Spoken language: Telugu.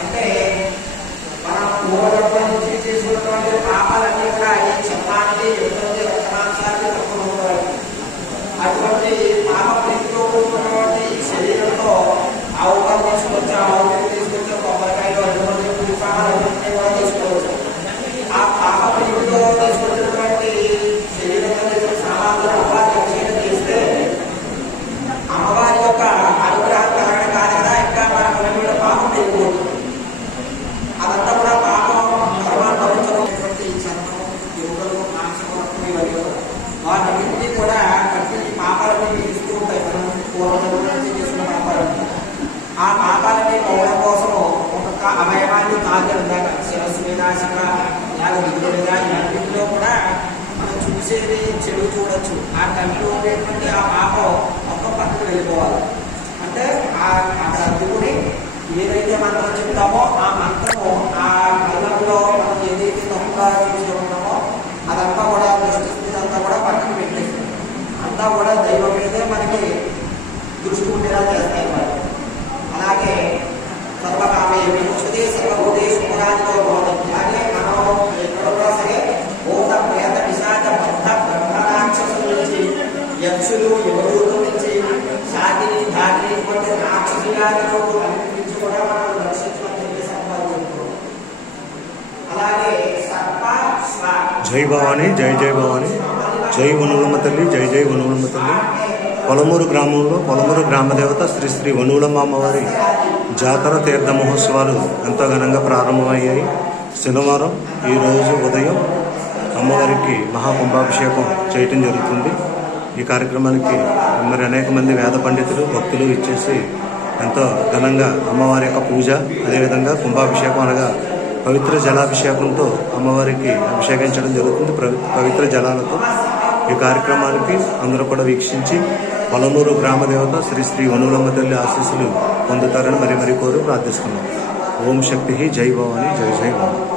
అంటే మనం పూర్వజన్మ నుంచి చేసుకున్నటువంటి పాపాలన్నీ కూడా ఈ చర్మానికి ఎటువంటి రక్షణాంశానికి తక్కువ ఉంటాయి. అటువంటి పాప ప్రీతితో కూడుకున్నటువంటి ఈ శరీరంతో ఆవుగా తీసుకొచ్చి ఆవుని తీసుకొచ్చి కొబ్బరికాయలు అటువంటి సామాన్లన్నింటినీ కూడా తీసుకోవచ్చు. ఆ పాప ప్రీతితో తీసుకొచ్చినటువంటి శరీరంతో చేసిన సామాన్లను అమ్మవారికి చేస్తే అమ్మవారి యొక్క అనుగ్రహం కలగడ కాదు కదా, ఇంకా మనకు పాపం పెరిగిపోతుంది. అదంతా కూడా పాపం కర్మాన్ని భరించబోతున్నటువంటి ఈ చర్మం, ఎముకలు, మాంసము, ఇవన్నీ వాటన్నింటినీ కూడా కట్టి పాపాలన్నీ ఇస్తూ ఉంటాయి. మనం పూర్వజన్మ నుంచి చేసిన పాపాలన్నీ ఆ పాపాలని పోవడం కోసము ఒక్కొక్క అవయవాన్ని తాగలిందాక శిరస్సు మీద దిగులు మీద ఇవన్నింటిలో కూడా మనం చూసేది చెడు చూడొచ్చు. ఆ కంటిలో ఉండేటువంటి ఆ పాపం ఒక్క పక్కకు వెళ్ళిపోవాలి. అంటే అక్కడ దిగుని ఏదైతే మంత్రం చెప్తామో ఆ మంత్రము ఆ కళ్ళంలో మనం ఏదైతే తప్పుగా చూసి ఉన్నామో అదంతా కూడా దృష్టి అంతా కూడా పక్కన పెట్టేస్తుంది. అంతా కూడా దైవం మీదే మనకి దృష్టి ఉండేలా చేస్తాయి వాళ్ళు. అలాగే సర్వకామే విముచ్యతే సర్వభూతేషు పురాణితో భవతి. అలాగే మనం ఎక్కడున్నా సరే భూత ప్రేత పిశాచ బద్ధ బ్రహ్మరాక్షసుల నుంచి, యక్షులు యమదూతుల నుంచి, శాకిని ధాకిని వంటి రాక్షసులను అన్నింటి కూడా మనం రక్షించమని చెప్పి సంపాదించుకుంటాం. అలాగే సర్ప జై భవాని, జై జై భవాని, జై వనులమ్మ తల్లి, జై జై వనులమ్మ తల్లి. పొలమూరు గ్రామంలో పొలమూరు గ్రామదేవత శ్రీ శ్రీ వనులమ్మ అమ్మవారి జాతర తీర్థ మహోత్సవాలు ఎంతో ఘనంగా ప్రారంభమయ్యాయి. శనివారం ఈరోజు ఉదయం అమ్మవారికి మహాకుంభాభిషేకం చేయటం జరుగుతుంది. ఈ కార్యక్రమానికి మరి అనేక మంది వేద పండితులు భక్తులు ఇచ్చేసి ఎంతో ఘనంగా అమ్మవారి యొక్క పూజ, అదేవిధంగా కుంభాభిషేకం అనగా పవిత్ర జలాభిషేకంతో అమ్మవారికి అభిషేకించడం జరుగుతుంది. పవిత్ర జలాలతో ఈ కార్యక్రమానికి అందరూ కూడా వీక్షించి పొలమూరు గ్రామదేవత శ్రీ శ్రీ వనులమ్మ తల్లి ఆశీస్సులు పొందుతారని మరీ కోరి ప్రార్థిస్తున్నాం. ఓం శక్తి, జై భవాని, జై జై భవాని.